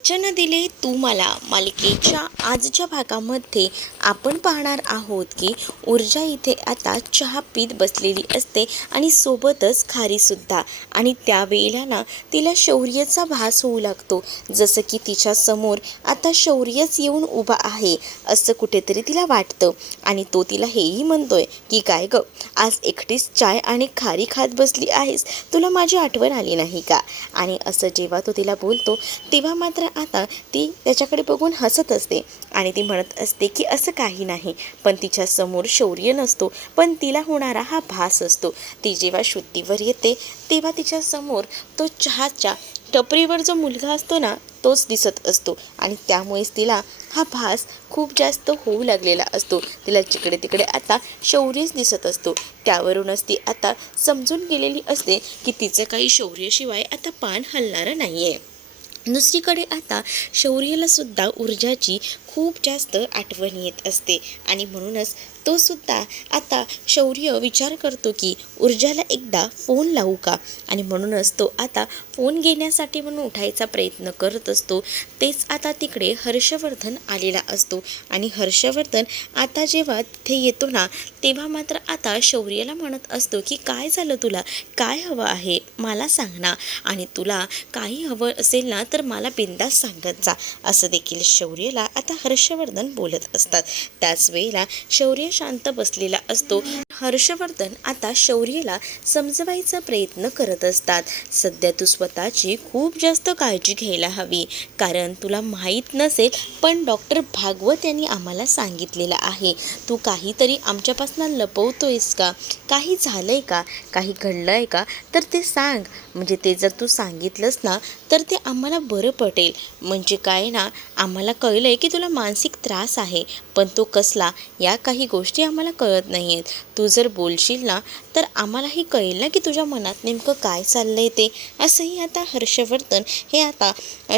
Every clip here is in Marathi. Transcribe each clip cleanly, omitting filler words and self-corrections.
वचन दिले तू मला मालिकेच्या आजच्या भागामध्ये आपण पाहणार आहोत की ऊर्जा इथे आता चहा पीत बसलेली असते आणि सोबतच खारीसुद्धा. आणि त्यावेळेला ना तिला शौर्याचा भास होऊ लागतो, जसं की तिच्या समोर आता शौर्यच येऊन उभा आहे असं कुठेतरी तिला वाटतं. आणि तो तिला हेही म्हणतोय की काय ग, आज एकटीच चाय आणि खारी खात बसली आहेस, तुला माझी आठवण आली नाही का? आणि असं जेव्हा तो तिला बोलतो तेव्हा मात्र आता ती त्याच्याकडे बघून हसत असते आणि ती म्हणत असते की असं काही नाही, पण तिच्या समोर शौर्य नसतो, पण तिला होणारा हा भास असतो. ती जेव्हा शुद्धीवर येते तेव्हा तिच्या समोर तो चहाच्या टपरीवर जो मुलगा असतो ना, तोच दिसत असतो आणि त्यामुळेच तिला हा भास खूप जास्त होऊ लागलेला असतो. तिला जिकडे तिकडे आता शौर्यच दिसत असतो. त्यावरूनच ती आता समजून गेलेली असते की तिचं काही शौर्याशिवाय आता पान हलणारं नाही आहे. दुसरीकडे आता शौर्याला सुद्धा ऊर्जाची खूप जास्त आठवण येत असते आणि म्हणूनच तो सुद्धा आता शौर्य विचार करतो की ऊर्जाला एकदा फोन लावू का. आणि म्हणूनच तो आता फोन घेण्यासाठी म्हणून उठायचा प्रयत्न करत असतो. तेच आता तिकडे हर्षवर्धन आलेला असतो आणि हर्षवर्धन आता जेव्हा तिथे येतो ना, तेव्हा मात्र आता शौर्याला म्हणत असतो की काय झालं, तुला काय हवं आहे मला सांग ना, आणि तुला काही हवं असेल ना तर मला बिनधास्त सांगत जा, असं देखील शौर्याला आता हर्षवर्धन बोलत असतात. त्याच वेळेला शौर्य शांत बसलेला असतो. हर्षवर्धन आता शौर्यला समजवायचा प्रयत्न करत असतात. सध्या तू स्वतःची खूप जास्त काळजी घ्यायला हवी, कारण तुला माहीत नसेल पण डॉक्टर भागवत यांनी आम्हाला सांगितलेलं आहे, तू काहीतरी आमच्यापासून लपवतोयस का, काही झालंय का, काही घडलंय का, तर ते सांग. म्हणजे ते जर तू सांगितलंस ना तर ते आम्हाला बरं पटेल. म्हणजे काय ना, आम्हाला कळलं आहे की तुला मानसिक त्रास आहे, पण तो कसला या काही गोष्टी आम्हाला कळत नाही आहेत. तू जर बोलशील ना तर आम्हालाही कळेल ना की तुझ्या मनात नेमकं काय चाललं आहे ते. असंही आता हर्षवर्धन हे आता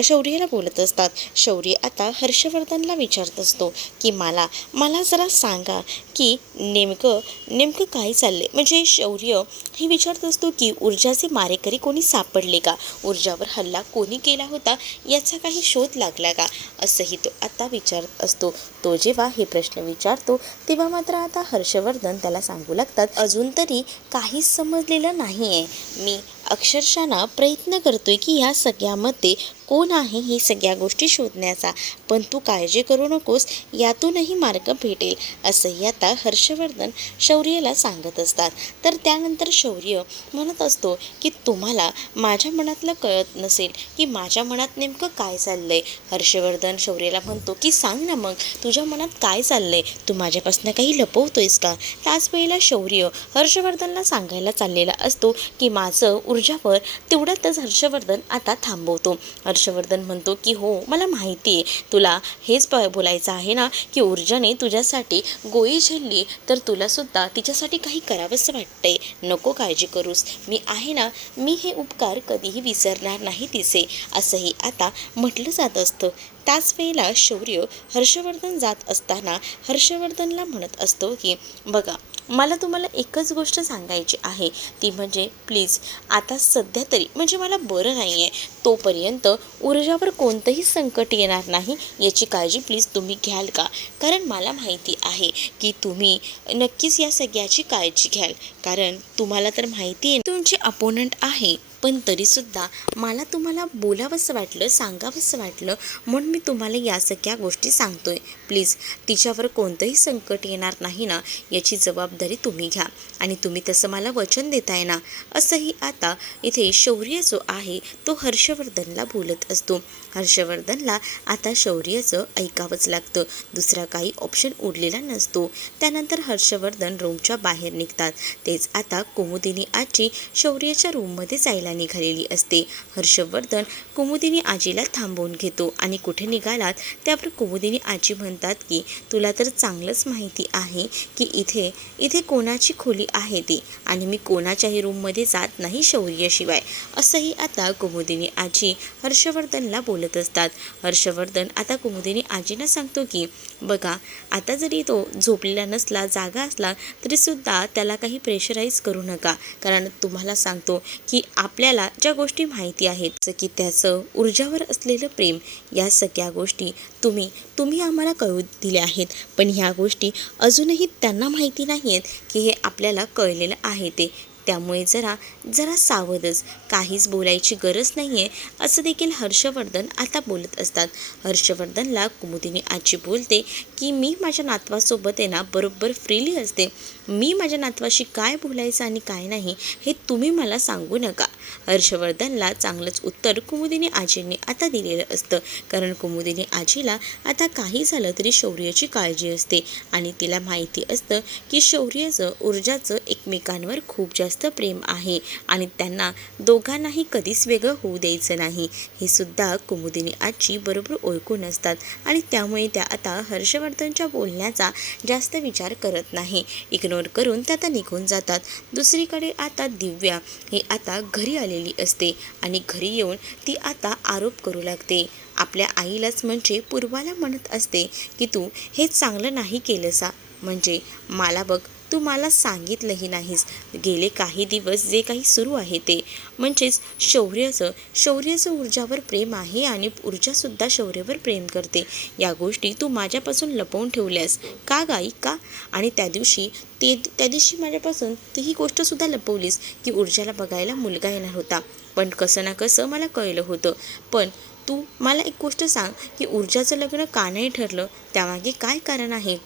शौर्याला बोलत असतात. शौर्य आता हर्षवर्धनला विचारत असतो की मला मला जरा सांगा की नेमकं नेमकं काय चाललं आहे. म्हणजे शौर्य हे विचारत असतो की ऊर्जाचे मारेकरी कोणी सापडले का, ऊर्जावर हल्ला कोणी केला होता याचा काही शोध लागला का, असंही तो आता विचारत असतो. तो जेव्हा हे प्रश्न विचारतो तेव्हा मात्र आता हर्षवर्धन त्याला सांगू लागतात, अजून तरी काहीच समजलेलं नाही आहे. मी अक्षरशः प्रयत्न करतोय की ह्या सगळ्यामध्ये कोण आहे हे सगळ्या गोष्टी शोधण्याचा, पण तू काळजी करू नकोस, यातूनही मार्ग भेटेल, असंही आता हर्षवर्धन शौर्याला सांगत असतात. तर त्यानंतर शौर्य म्हणत असतो की तुम्हाला माझ्या मनातलं कळत नसेल की माझ्या मनात नेमकं काय चाललंय. हर्षवर्धन शौर्याला म्हणतो की सांग ना मग, तुझ्या मनात काय चाललंय, तू माझ्यापासून काही लपवतोयस का. त्याच वेळेला शौर्य हर्षवर्धनला सांगायला चाललेला असतो की माझं ऊर्जावर. तेवढ्यातच हर्षवर्धन आता थांबवतो. हर्षवर्धन म्हणतो की हो मला माहिती आहे, तुला हेच बोलायचं आहे ना की ऊर्जाने तुझ्यासाठी गोळी झेलली तर तुलासुद्धा तिच्यासाठी काही करावंसं वाटतंय. नको काळजी करूस, मी आहे ना, मी हे उपकार कधीही विसरणार नाही तिचे, असंही आता म्हटलं जात असतं. त्याच वेळेला शौर्य हर्षवर्धन जात असताना हर्षवर्धनला म्हणत असतो की बघा, मला तुम्हाला एकच गोष्ट सांगायची आहे, ती म्हणजे प्लीज आता सध्या तरी म्हणजे मला बरं नाही आहे तोपर्यंत ऊर्जावर कोणतंही संकट येणार नाही याची काळजी प्लीज तुम्ही घ्याल का. कारण मला माहिती आहे की तुम्ही नक्कीच या सगळ्याची काळजी घ्याल, कारण तुम्हाला तर माहिती आहे तुमचे अपोनंट आहे, पण तरीसुद्धा मला तुम्हाला बोलावंसं वाटलं, सांगावंसं वाटलं, म्हणून मी तुम्हाला या सगळ्या गोष्टी सांगतोय. प्लीज तिच्यावर कोणतंही संकट येणार नाही ना याची जबाबदारी तुम्ही घ्या, आणि तुम्ही तसं मला वचन देताय ना, असंही आता इथे शौर्य जो आहे तो हर्षवर्धनला बोलत असतो. हर्षवर्धनला आता शौर्याचं ऐकावंच लागतं, दुसरा काही ऑप्शन उरलेला नसतो. त्यानंतर हर्षवर्धन रूमच्या बाहेर निघतात. तेच आता कुमुदिनी आजी शौर्याच्या रूममध्ये जायला निघालेली असते. हर्षवर्धन कुमुदिनी आजीला थांबवून घेतो आणि कुठे निघालात, त्यावर कुमुदिनी आजी म्हणतात की तुला तर चांगलंच माहिती आहे की इथे इथे कोणाची खोली आहे ती, आणि मी कोणाच्याही रूममध्ये जात नाही शौर्याशिवाय, असंही आता कुमुदिनी आजी हर्षवर्धनला बोलत असतात. हर्षवर्धन आता कुमुदिनी आजींना सांगतो की बघा, आता जरी तो झोपलेला नसला, जागा असला तरीसुद्धा त्याला काही प्रेशराईज करू नका, कारण तुम्हाला सांगतो की आपल्या आपल्याला ज्या गोष्टी माहिती आहेत, जसं की त्याचं ऊर्जावर असलेलं प्रेम, या सगळ्या गोष्टी तुम्ही आम्हाला कळू दिल्या आहेत. पण ह्या गोष्टी अजूनही त्यांना माहिती नाही आहेत की हे आपल्याला कळलेलं आहे ते. त्यामुळे जरा जरा सावधच, काहीच बोलायची गरज नाही आहे, असं देखील हर्षवर्धन आता बोलत असतात. हर्षवर्धनला कुमुदिनी आजी बोलते की मी माझ्या नातवासोबत आहे ना बरोबर फ्रीली असते. मी माझ्या नातवाशी काय बोलायचं आणि काय नाही हे तुम्ही मला सांगू नका. हर्षवर्धनला चांगलंच उत्तर कुमुदिनी आजींनी आता दिलेलं असतं. कारण कुमुदिनी आजीला आता काही झालं तरी शौर्याची काळजी असते आणि तिला माहिती असतं की शौर्याचं ऊर्जाचं एकमेकांवर खूप जास्त प्रेम आहे आणि त्यांना दोघांनाही कधीच वेगळं होऊ द्यायचं नाही, हे सुद्धा कुमुदिनी आजी बरोबर ओळखून असतात. आणि त्यामुळे त्या आता हर्षवर्धनच्या बोलण्याचा जास्त विचार करत नाही, इग्नोर करून त्या आता निघून जातात. दुसरीकडे आता दिव्या ही आता घरी आलेली असते आणि घरी येऊन ती आता आरोप करू लागते आपल्या आईलाच, म्हणजे पूर्वाला म्हणत असते की तू हे चांगलं नाही केलंसा. म्हणजे मला बघ, तू मला सांगितलंही नाहीस. गेले काही दिवस जे काही सुरू आहे ते, म्हणजेच शौर्याचं ऊर्जावर प्रेम आहे आणि ऊर्जासुद्धा शौर्यावर प्रेम करते. या गोष्टी तू माझ्यापासून लपवून ठेवल्यास का गाई, का? आणि त्या दिवशी माझ्यापासून ती ही गोष्टसुद्धा लपवलीस की ऊर्जाला बघायला मुलगा येणार होता. पण कसं ना कसं मला कळलं होतं. पण तू मला एक गोष्ट सांग की ऊर्जाचं लग्न का नाही ठरलं, त्यामागे काय कारण आहे,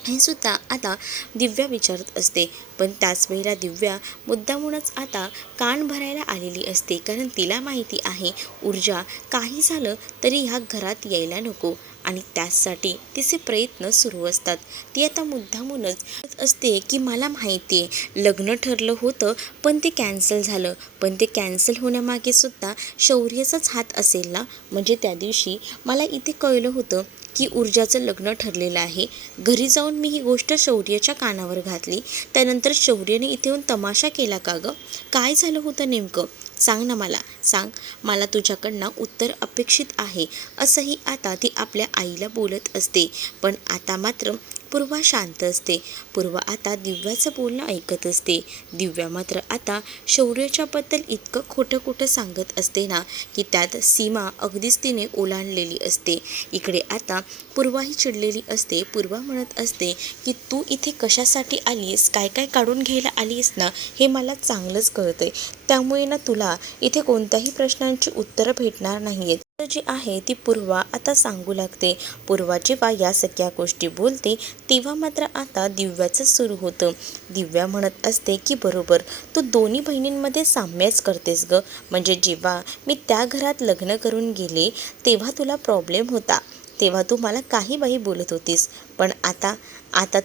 हे सुद्धा आता दिव्या विचारत असते. पण त्याच वेळेला दिव्या मुद्दामूनच आता कान भरायला आलेली असते. कारण तिला माहिती आहे ऊर्जा काही झालं तरी ह्या घरात यायला नको आणि त्यासाठी तिचे प्रयत्न सुरू असतात. ती आता मुद्दामूनच असते की मला माहिती आहे लग्न ठरलं होतं पण ते कॅन्सल झालं. पण ते कॅन्सल होण्यामागे सुद्धा शौर्याचाच हात असेल ना. म्हणजे त्या दिवशी मला इथे कळलं होतं की ऊर्जाचं लग्न ठरलेलं आहे. घरी जाऊन मी ही गोष्ट शौर्याच्या कानावर घातली. त्यानंतर शौर्याने इथे येऊन तमाशा केला का गं? काय झालं होतं नेमकं? सांग ना मला, सांग. मला तुझ्याकडनं उत्तर अपेक्षित आहे, असंही आता ती आपल्या आईला बोलत असते. पण आता मात्र पूर्वा शांत असते. पूर्वा आता दिव्याचं बोलणं ऐकत असते. दिव्या मात्र आता शौर्याच्याबद्दल इतकं खोटं सांगत असते ना की त्यात सीमा अगदीच तिने ओलांडलेली असते. इकडे आता पूर्वाही चिडलेली असते. पूर्वा म्हणत असते की तू इथे कशासाठी आलीस, काय काय काढून घ्यायला आलीस ना, हे मला चांगलंच कळतंय. त्यामुळे ना तुला इथे कोणत्याही प्रश्नांची उत्तरं भेटणार नाही आहेत, जी आहे ती पूर्वा आता सांगू लागते. पूर्वा जेव्हा या सगळ्या गोष्टी बोलते तेव्हा मात्र आता दिव्याचं सुरू होतं. दिव्या म्हणत असते की बरोबर, तू दोन्ही बहिणींमध्ये साम्यच करतेस गं. म्हणजे जेव्हा मी त्या घरात लग्न करून गेले तेव्हा तुला प्रॉब्लेम होता, तेव्हा तू मला काही बाही बोलत होतीस. पण आता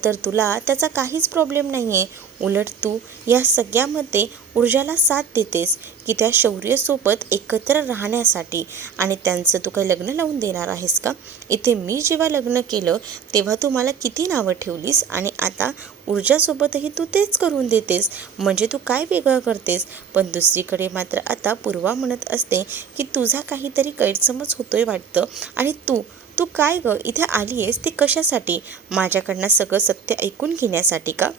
तर तुला त्याचा काहीच प्रॉब्लेम नाही आहे. उलट तू या सगळ्यामध्ये ऊर्जाला साथ देतेस की त्या शौर्यसोबत एकत्र राहण्यासाठी. आणि त्यांचं तू काही लग्न लावून देणार आहेस का? इथे मी जेव्हा लग्न केलं तेव्हा तू मला किती नावं ठेवलीस आणि आता ऊर्जासोबतही तू तेच करून देतेस. म्हणजे तू काय वेगळं करतेस? पण दुसरीकडे मात्र आता पूर्वा म्हणत असते की तुझा काहीतरी गैरसमज होतोय वाटतं. आणि तू काय गं इथे आली आहेस ते कशासाठी? माझ्याकडनं सगळं सत्य ऐकून घेण्यासाठी का?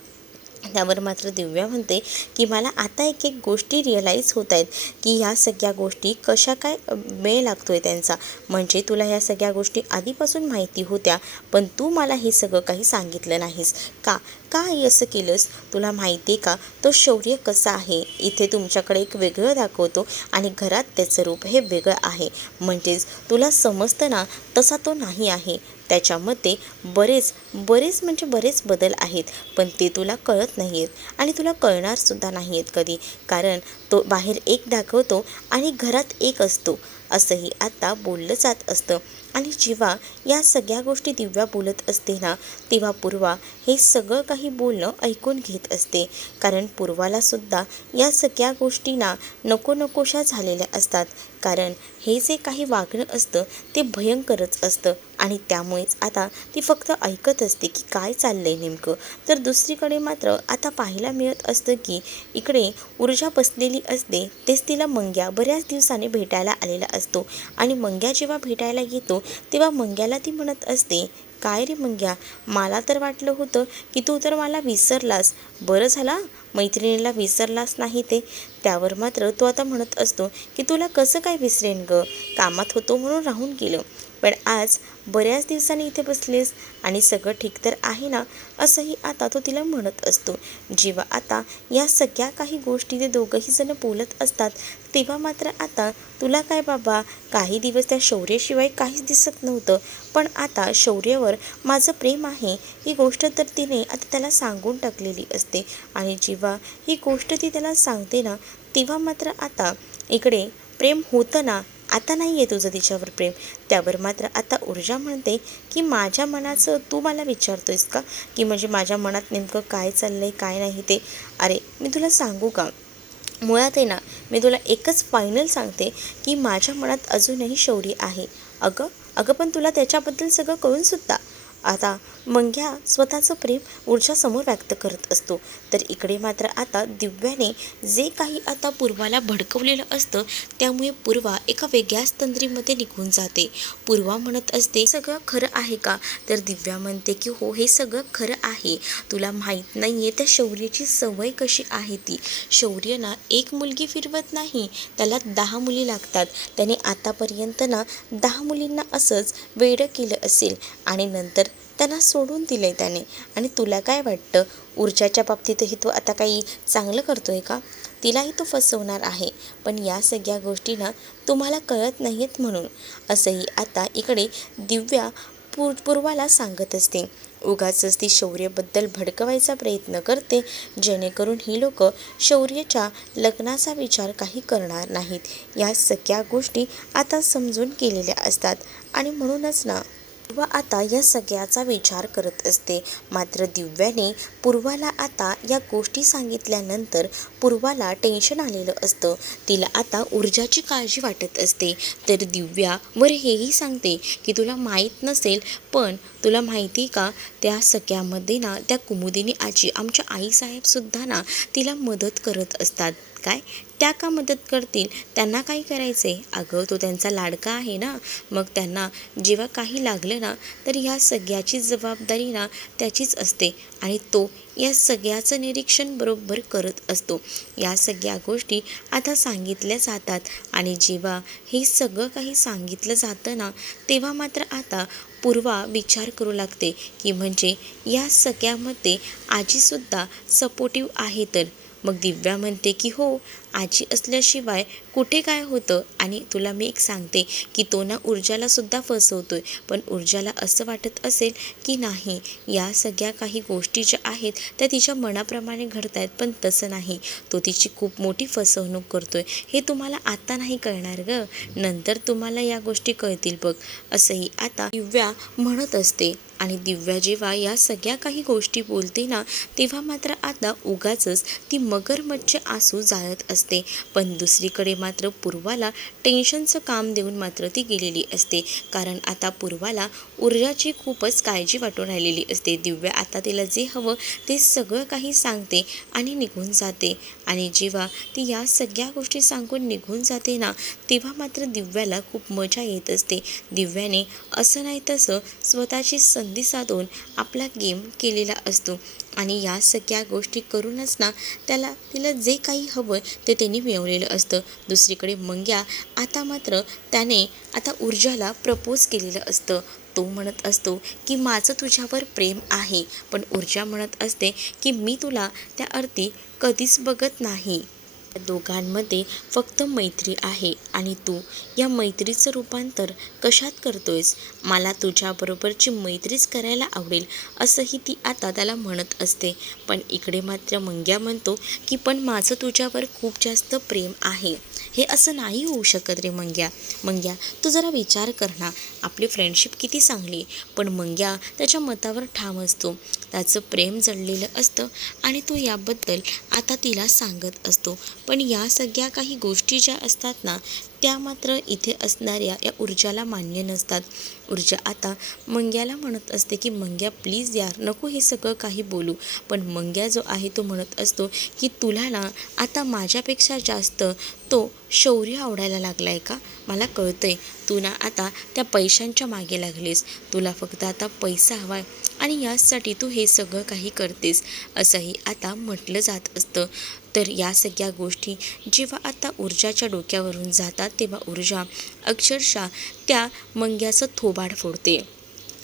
त्यावर मात्र दिव्या म्हणते की मला आता एक एक गोष्टी रिअलाईज होत आहेत की ह्या सगळ्या गोष्टी कशा काय वेळ लागतोय त्यांचा. म्हणजे तुला ह्या सगळ्या गोष्टी आधीपासून माहिती होत्या पण तू मला हे सगळं काही सांगितलं नाहीस का? का आई असं केलंस? तुला माहिती आहे का तो शौर्य कसा आहे? इथे तुमच्याकडे एक वेगळं दाखवतो आणि घरात त्याचं रूप हे वेगळं आहे. म्हणजेच तुला समजतं ना तसा तो नाही आहे. त्याच्यामध्ये बरेच म्हणजे बरेच बदल आहेत. पण ते तुला कळत नाही आहेत आणि तुला कळणारसुद्धा नाही आहेत कधी. कारण तो बाहेर एक दाखवतो आणि घरात एक असतो, असंही आता बोललं जात असतं. आणि जेव्हा या सगळ्या गोष्टी दिव्या बोलत असते ना तेव्हा पूर्वा हे सगळं काही बोलणं ऐकून घेत असते. कारण पूर्वालासुद्धा या सगळ्या गोष्टींना नकोशा झालेल्या असतात. कारण हे जे काही वागणं असतं ते भयंकरच असतं आणि त्यामुळेच आता ती फक्त ऐकत असते की काय चाललंय नेमकं. तर दुसरीकडे मात्र आता पाहायला मिळत असतं की इकडे ऊर्जा बसलेली असते. तेच तिला मंग्या बऱ्याच दिवसाने भेटायला आलेला असतो आणि मंग्या जेव्हा भेटायला येतो तेव्हा मंग्याला ती म्हणत असते, काय रे मंग्या, मला तर वाटलं होतं की तू तर मला विसरलास. बरं झाला मैत्रिणीला विसरलास नाही ते. त्यावर मात्र तो आता म्हणत असतो की तुला कसं काय विसरेन ग, कामात होतो म्हणून राहून गेलं, पण आज बऱ्याच दिवसांनी इथे बसलेस आणि सगळं ठीक तर आहे ना, असंही आता तो तिला म्हणत असतो. जेव्हा आता या सगळ्या काही गोष्टी ते दोघंही जण बोलत असतात तेव्हा मात्र आता तुला काय बाबा, काही दिवस त्या शौर्याशिवाय काहीच दिसत नव्हतं, पण आता शौर्यावर माझं प्रेम आहे ही गोष्ट तर तिने आता त्याला सांगून टाकलेली असते. आणि जेव्हा ही गोष्ट ती त्याला सांगते ना तेव्हा मात्र आता इकडे प्रेम होतं ना, आता नाही आहे तुझं तिच्यावर प्रेम. त्यावर मात्र आता ऊर्जा म्हणते की माझ्या मनाचं तू मला विचारतोयस का, की म्हणजे माझ्या मनात नेमकं काय चाललंय काय नाही ते. अरे मी तुला सांगू का, मुळात आहे ना, मी तुला एकच फायनल सांगते की माझ्या मनात अजूनही शौर्य आहे. अगं अगं पण तुला त्याच्याबद्दल सगळं कळूनसुद्धा आता मंग्या स्वतःचं प्रेम ऊर्जासमोर व्यक्त करत असतो. तर इकडे मात्र आता दिव्याने जे काही आता पूर्वाला भडकवलेलं असतं त्यामुळे पूर्वा एका वेगळ्याच तंद्रीमध्ये निघून जाते. पूर्वा म्हणत असते सगळं खरं आहे का, तर दिव्या म्हणते की हो हे सगळं खरं आहे. तुला माहीत नाही आहे त्या शौर्याची सवय कशी आहे ती. शौर्य ना एक मुलगी फिरवत नाही, त्याला 10 मुली लागतात. त्याने आतापर्यंत ना 10 मुलींना असंच वेडं केलं असेल आणि नंतर त्यांना सोडून दिले त्याने. आणि तुला काय वाटतं, ऊर्जाच्या बाबतीतही तो आता काही चांगलं करतोय का, तिलाही तो फसवणार आहे. पण या सगळ्या गोष्टी ना तुम्हाला कळत नाही आहेत म्हणून, असंही आता इकडे दिव्या पूर्वाला सांगत असते. उगाचच ती शौर्यबद्दल भडकवायचा प्रयत्न करते जेणेकरून ही लोक शौर्याच्या लग्नाचा विचार काही करणार नाहीत. या सगळ्या गोष्टी आता समजून केलेल्या असतात आणि म्हणूनच ना व आता या सगळ्याचा विचार करत असते. मात्र दिव्याने पूर्वाला आता या गोष्टी सांगितल्यानंतर पूर्वाला टेन्शन आलेलं असतं. तिला आता ऊर्जाची काळजी वाटत असते. तर दिव्या वर हेही सांगते की तुला माहीत नसेल पण तुला माहिती का, त्या सगळ्यामध्ये ना त्या कुमुदिनी आजी आमच्या आईसाहेबसुद्धा ना तिला मदत करत असतात. काय, त्या का मदत करतील, त्यांना काय करायचे, अगं तो त्यांचा लाडका आहे ना, मग त्यांना जेव्हा काही लागलं ना तर ह्या सगळ्याची जबाबदारी ना त्याचीच असते आणि तो या सगळ्याचं निरीक्षण बरोबर करत असतो. या सगळ्या गोष्टी आता सांगितल्या जातात आणि जेव्हा हे सगळं काही सांगितलं जातं ना तेव्हा मात्र आता पूर्वा विचार करू लागते की म्हणजे या सगळ्यामध्ये आजीसुद्धा सपोर्टिव्ह आहे. तर मग दिव्या म्हणते की हो, आजी असल्याशिवाय कुठे काय होतं. आणि तुला मी एक सांगते की तो ना ऊर्जालासुद्धा फसवतोय, पण ऊर्जाला असं वाटत असेल की नाही या सगळ्या काही गोष्टी ज्या आहेत त्या तिच्या मनाप्रमाणे घडत आहेत, पण तसं नाही, तो तिची खूप मोठी फसवणूक करतोय. हे तुम्हाला आता नाही कळणार ग, नंतर तुम्हाला या गोष्टी कळतील बघ, असंही आता दिव्या म्हणत असते. आणि दिव्या जेव्हा या सगळ्या काही गोष्टी बोलते ना तेव्हा मात्र आता उगाचच ती मगरमच्छ आसू जाळत असते. पण दुसरीकडे मात्र पूर्वाला टेन्शनचं काम देऊन मात्र ती गेलेली असते, कारण आता पूर्वाला ऊर्जाची खूपच काळजी वाटून राहिलेली असते. दिव्या आता तिला जे हवं ते सगळं काही सांगते आणि निघून जाते. आणि जेव्हा ती या सगळ्या गोष्टी सांगून निघून जाते ना तेव्हा मात्र दिव्याला खूप मजा येत असते. दिव्याने असं नाही तसं स्वतःची संधी साधून आपला गेम केलेला असतो आणि या सगळ्या गोष्टी करूनच ना तिला जे काही हवं ते त्यांनी मिळवलेलं असतं. दुसरीकडे मंग्या आता मात्र त्याने आता ऊर्जाला प्रपोज केलेलं असतं. तो म्हणत असतो की माझं तुझ्यावर प्रेम आहे, पण ऊर्जा म्हणत असते की मी तुला त्या अर्थी कधीच बघत नाही. दोघांमध्ये फक्त मैत्री आहे आणि तू या मैत्रीचं रूपांतर कशात करतोयस, मला तुझ्याबरोबरची मैत्रीच करायला आवडेल, असंही ती आता त्याला म्हणत असते. पण इकडे मात्र मंग्या म्हणतो की पण माझं तुझ्यावर खूप जास्त प्रेम आहे, हे असं नाही होऊ शकत रे मंग्या. मंग्या तू जरा विचार कर ना, आपली फ्रेंडशिप किती चांगली, पण मंग्या त्याच्या मतावर ठाम असतो. त्याचं प्रेम जडलेलं असतं आणि तो याबद्दल आता तिला सांगत असतो. पण या सगळ्या काही गोष्टी ज्या असतात ना त्या मात्र इथे असणाऱ्या या ऊर्जाला मान्य नसतात. ऊर्जा आता मंग्याला म्हणत असते की मंग्या प्लीज यार नको हे सगळं काही बोलू. पण मंग्या जो आहे तो म्हणत असतो की तुला ना आता माझ्यापेक्षा जास्त तो शौर्य आवडायला लागला आहे का, मला कळतंय. तू ना आता त्या पैशांच्या मागे लागलीस, तुला फक्त आता पैसा हवा आहे आणि यासाठी तू हे सगळं काही करतेस, असंही आता म्हटलं जात असतं. तर या सगळ्या गोष्टी जेव्हा आता ऊर्जाच्या डोक्यावरून जातात तेव्हा ऊर्जा अक्षरशः त्या मंग्याचं थोबाड फोडते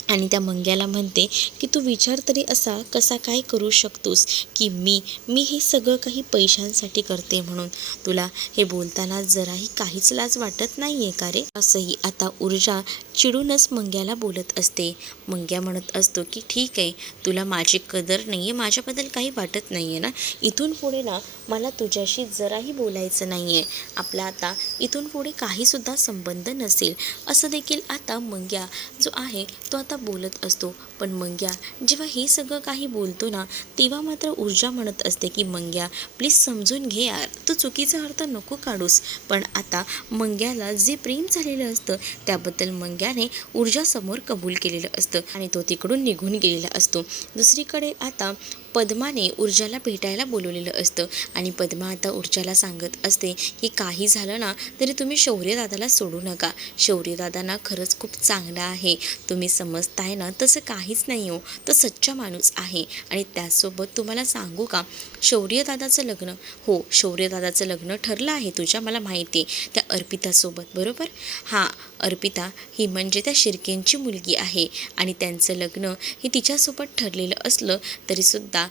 आणि त्या मंग्याला म्हणते की तू विचार तरी असा कसा काय करू शकतोस की मी हे सगळं काही पैशांसाठी करते म्हणून. तुला हे बोलताना जराही काहीच लाज वाटत नाही आहे का रे? असंही आता ऊर्जा चिडूनच मंग्याला बोलत असते. मंग्या म्हणत असतो की ठीक आहे, तुला माझी कदर नाही आहे, माझ्याबद्दल काही वाटत नाही आहे ना, इथून पुढे ना मला तुझ्याशी जराही बोलायचं नाही आहे. आपला आता इथून पुढे काहीसुद्धा संबंध नसेल, असं देखील आता मंग्या जो आहे तो आता बोलत असतो. पण मंग्या जेव्हा हे सगळं काही बोलतो ना तेव्हा मात्र ऊर्जा म्हणत असते की मंग्या प्लीज समजून घे यार, तू चुकीचा अर्थ नको काढूस. पण आता मंग्याला जे प्रेम झालेलं असतं त्याबद्दल मंग्याने ऊर्जासमोर कबूल केलेलं असतं आणि तो तिकडून निघून गेलेला असतो. दुसरीकडे आता पद्माने ऊर्जाला भेटायला बोलवलेलं असतं आणि पद्मा आता ऊर्जाला सांगत असते की काही झालं ना तरी तुम्ही शौर्यदादाला सोडू नका. शौर्यदादा ना खरंच खूप चांगला आहे, तुम्ही समजताय ना, तसं काहीच नाही हो, तो सच्चा माणूस आहे. आणि त्याचसोबत तुम्हाला सांगू का, शौर्यदादाचं लग्न, हो शौर्यदादाचं लग्न ठरलं आहे तुझ्या, मला माहिती आहे, त्या अर्पितासोबत, बरोबर? हां, अर्पिता ही म्हणजे त्या शिर्केंची मुलगी आहे आणि त्यांचं लग्न हे तिच्यासोबत ठरलेलं असलं तरीसुद्धा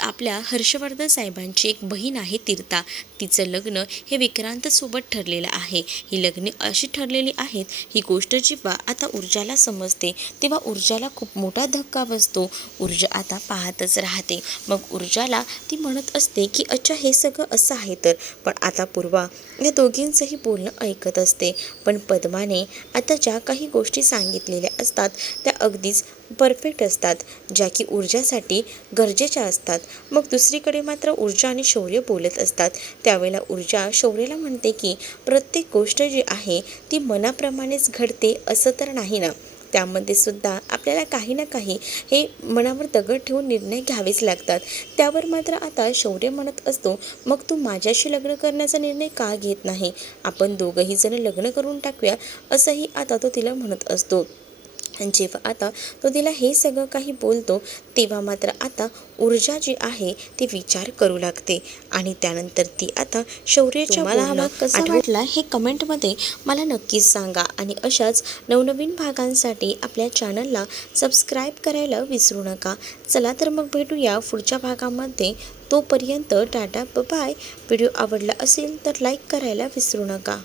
आपल्या हर्षवर्धन साहेबांची एक बहीण आहे तीर्था, तिचं लग्न हे विक्रांतसोबत ठरलेलं आहे. ही लग्ने अशी ठरलेली आहेत, ही गोष्ट जेव्हा आता ऊर्जाला समजते तेव्हा ऊर्जाला खूप मोठा धक्का बसतो. ऊर्जा आता पाहतच राहते. मग ऊर्जाला ती म्हणत असते की अच्छा हे सगळं असं आहे तर. पण आता पूर्वा या दोघींचंही बोलणं ऐकत असते. पण पद्माने आता ज्या काही गोष्टी सांगितलेल्या असतात त्या अगदीच परफेक्ट असतात, ज्या की ऊर्जासाठी गरजेच्या असतात. मग दुसरीकडे मात्र ऊर्जा आणि शौर्य बोलत असतात. त्यावेळेला ऊर्जा शौर्यला म्हणते की प्रत्येक गोष्ट जी आहे ती मनाप्रमाणेच घडते असं तर नाही ना, त्यामध्ये सुद्धा आपल्याला काही ना काही हे मनावर दगड ठेवून निर्णय घ्यावेच लागतात. त्यावर मात्र आता शौर्य म्हणत असतो मग तू माझ्याशी लग्न करण्याचा निर्णय का घेत नाही, आपण दोघंही जण लग्न करून टाकूया, असंही आता तो तिला म्हणत असतो. आणि जेव्हा आता तो तिला हे सगळं काही बोलतो तेव्हा मात्र आता ऊर्जा जी आहे ती विचार करू लागते आणि त्यानंतर ती आता शौर्याच्या तुम्हाला हा बोलणं भाग कसा वाटला हे कमेंटमध्ये मला नक्कीच सांगा आणि अशाच नवनवीन भागांसाठी आपल्या चॅनलला सबस्क्राईब करायला विसरू नका. चला तर मग भेटूया पुढच्या भागामध्ये. तोपर्यंत टाटा बाय. व्हिडिओ आवडला असेल तर लाईक करायला विसरू नका.